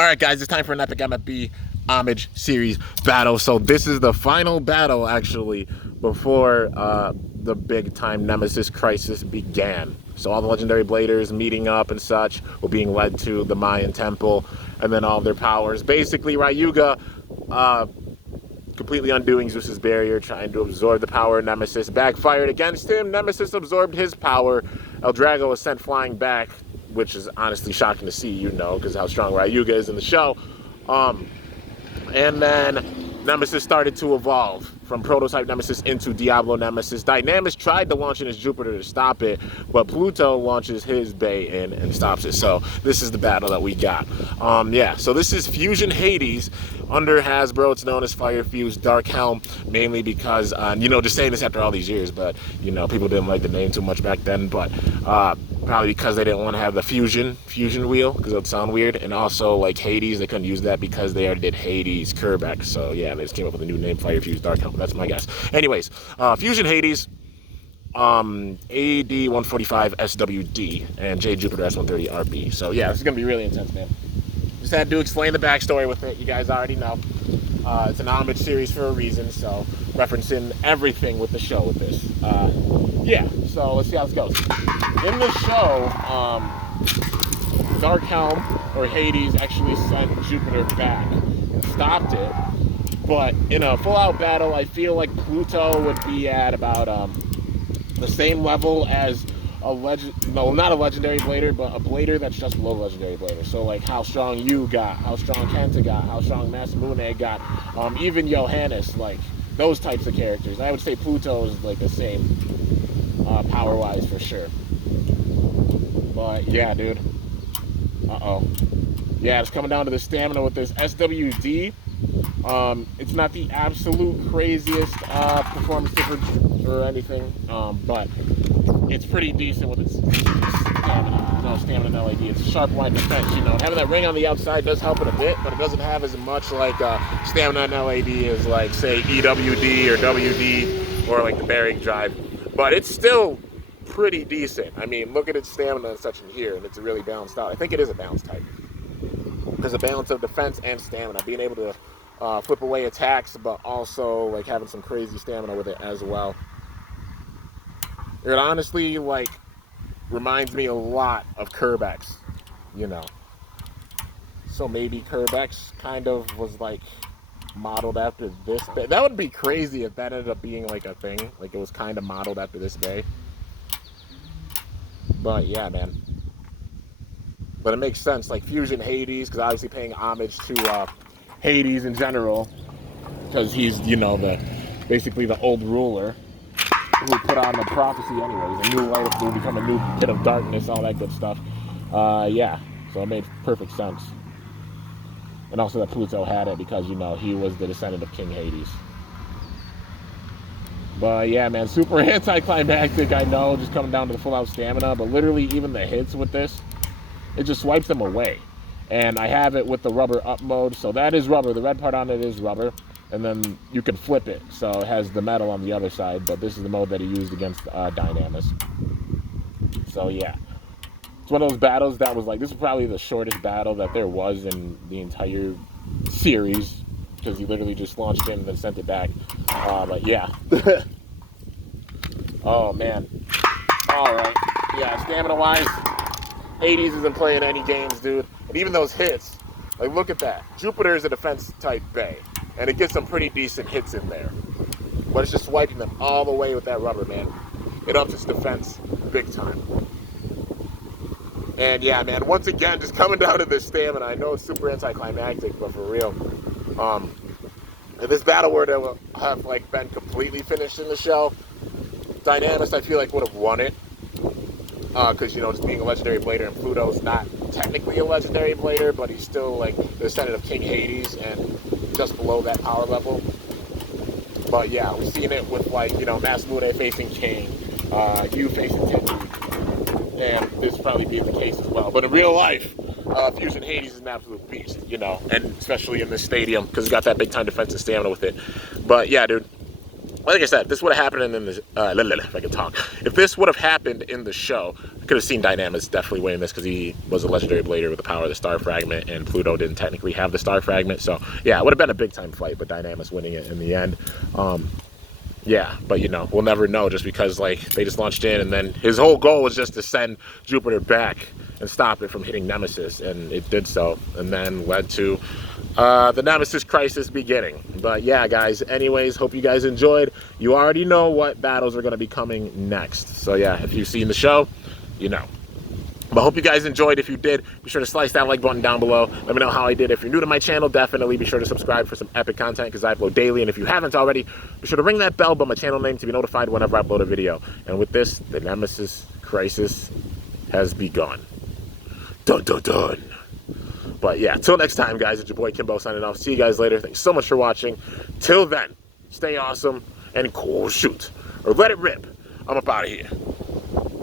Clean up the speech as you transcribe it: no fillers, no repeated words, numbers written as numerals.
All right, guys, it's time for an epic MFB Homage series battle. So this is the final battle, actually, before the big time Nemesis crisis began. So all the legendary bladers meeting up and such were being led to the Mayan temple, and then all of their powers. Basically, Ryuga completely undoing Zeus's barrier, trying to absorb the power of Nemesis, backfired against him. Nemesis absorbed his power. El Drago was sent flying back, which is honestly shocking to see, because how strong Ryuga is in the show. And then Nemesis started to evolve from prototype Nemesis into Diablo Nemesis. Dynamis tried to launch in his Jupiter to stop it, but Pluto launches his Bay in and stops it. So this is the battle that we got. Yeah, so this is Fusion Hades. Under Hasbro, it's known as Firefuse Darkhelm, mainly because, just saying this after all these years, but, people didn't like the name too much back then, but probably because they didn't want to have the fusion wheel, because it would sound weird, and also, like, Hades, they couldn't use that because they already did Hades Kerbeck, so yeah, they just came up with a new name, Firefuse Darkhelm. That's my guess. Anyways, Fusion Hades, AD 145 SWD, and Jade Jupiter S130 RB. So yeah, this is gonna be really intense, man. Just had to explain the backstory with it. You guys already know. It's an homage series for a reason, so referencing everything with the show with this. Yeah, so let's see how this goes. In the show, Darkhelm, or Hades, actually sent Jupiter back and stopped it. But in a full-out battle, I feel like Pluto would be at about the same level as not a legendary blader, but a blader that's just below the legendary blader. So like how strong you got, how strong Kenta got, how strong Masamune got, even Johannes, like those types of characters. I would say Pluto is like the same power-wise for sure. But yeah, dude. Yeah, it's coming down to the stamina with this SWD. It's not the absolute craziest performance difference or anything, but it's pretty decent with its stamina. No, stamina and LAD. It's sharp line defense, Having that ring on the outside does help it a bit, but it doesn't have as much like stamina and LAD as like, say, EWD or WD or like the bearing drive. But it's still pretty decent. I mean, look at its stamina and such in here, and it's really balanced out. I think it is a balanced type. Because a balance of defense and stamina, being able to flip away attacks, but also like having some crazy stamina with it as well. It honestly like reminds me a lot of Kerbeck's, So maybe Kerbeck's kind of was like modeled after this bay. That would be crazy if that ended up being like a thing, like it was kind of modeled after this bay. But yeah, man. But it makes sense, like Fusion Hades, because obviously paying homage to Hades in general, because he's, basically the old ruler who put on the prophecy anyways, a new light will become a new pit of darkness, all that good stuff. Yeah, so it made perfect sense. And also that Pluto had it because, he was the descendant of King Hades. But yeah, man, super anticlimactic, I know, just coming down to the full-out stamina, but literally even the hits with this, it just swipes them away. And I have it with the rubber up mode, so that is rubber. The red part on it is rubber, and then you can flip it, so it has the metal on the other side, but this is the mode that he used against Dynamis. So yeah, it's one of those battles that was like, this is probably the shortest battle that there was in the entire series, because he literally just launched in and then sent it back. But yeah. Oh man. Alright. Yeah, stamina-wise, Hades isn't playing any games, dude. And even those hits, like look at that. Jupiter is a defense type bay, and it gets some pretty decent hits in there. But it's just wiping them all the way with that rubber, man. It ups its defense big time. And yeah, man, once again, just coming down to this stamina. I know it's super anticlimactic, but for real. If this battle were to have like been completely finished in the show, Dynamis I feel like would have won it. Because, just being a legendary blader, and Pluto's not technically a legendary blader, but he's still, like, the descendant of King Hades and just below that power level. But, yeah, we've seen it with, like, Masamune facing King, you facing Tenji, and this probably be the case as well. But in real life, Fusion Hades is an absolute beast, and especially in this stadium, because it's got that big-time defensive stamina with it. But, yeah, dude. Like I said, this would have happened in the if I could talk. If this would have happened in the show, could have seen Dynamis definitely winning this because he was a legendary blader with the power of the Star Fragment, and Pluto didn't technically have the Star Fragment. So yeah, it would have been a big time fight, but Dynamis winning it in the end. Yeah, but you know, we'll never know, just because like they just launched in, and then his whole goal was just to send Jupiter back and stop it from hitting Nemesis, and it did so, and then led to the Nemesis crisis beginning. But yeah, guys, anyways, hope you guys enjoyed. You already know what battles are going to be coming next. So yeah, if you've seen the show, you know. But hope you guys enjoyed. If you did, be sure to slice that like button down below. Let me know how I did. If you're new to my channel, definitely be sure to subscribe for some epic content, because I upload daily. And if you haven't already, be sure to ring that bell by my channel name to be notified whenever I upload a video. And with this, the Nemesis crisis has begun. Dun dun dun. But yeah, till next time, guys, it's your boy Kimbo signing off. See you guys later. Thanks so much for watching. Till then, stay awesome and cool shoot. Or let it rip. I'm up out of here.